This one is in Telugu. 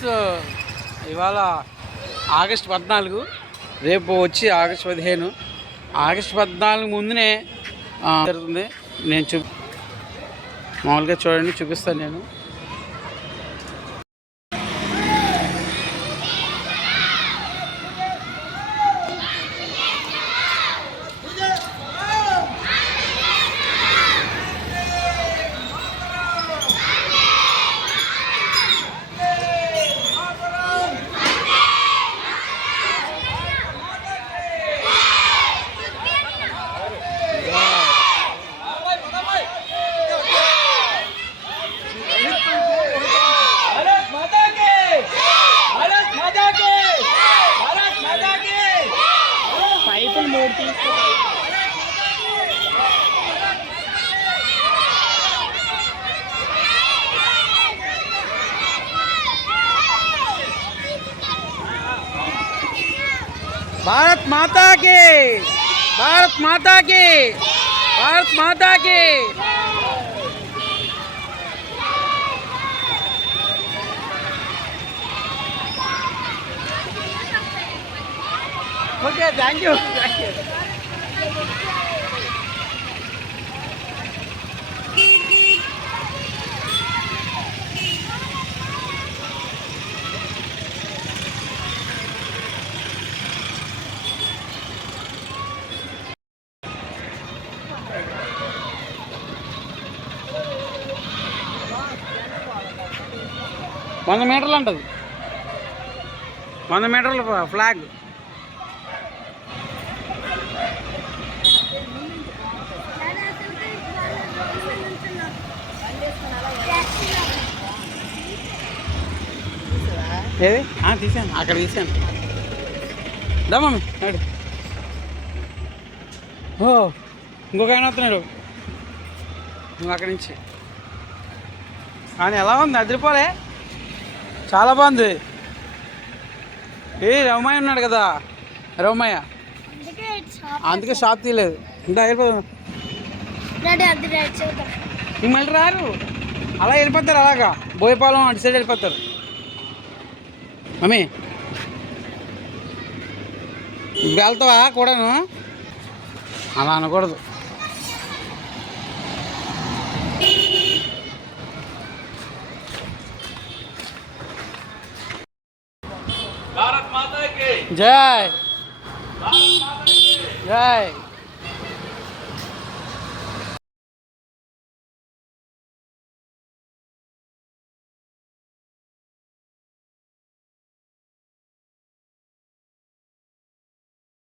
ఫ్రెండ్స్, ఇవాళ ఆగస్టు 14, రేపు వచ్చి ఆగస్టు 15. ఆగస్టు 14 ముందునే జరుగుతుంది. నేను మామూలుగా చూడండి, చూపిస్తాను నేను. भारत माता की, भारत माता की, भारत माता की. Okay, thank you. 100 మీటర్లు ఉంటుంది. 100 మీటర్ల ఫ్లాగ్. ఏది తీసాను, అక్కడ తీసాను. దా మమ్మీ నాడు. ఓ, ఇంకొక ఆయన వస్తున్నాడు నువ్వు అక్కడి నుంచి. కానీ ఎలా ఉంది? అదిరిపోలే, చాలా బాగుంది. రమయ్య ఉన్నాడు కదా, రమయ్య, అందుకే షాప్ తీయలేదు. ఇంకా వెళ్ళిపోతాం. మళ్ళీ రారు, అలా వెళ్ళిపోతారు. అలాగా బోయపాలెం అటు సైడ్ వెళ్ళిపోతారు. మమ్మీ వెళ్తావా కూడాను? అలా అనకూడదు. జై జై.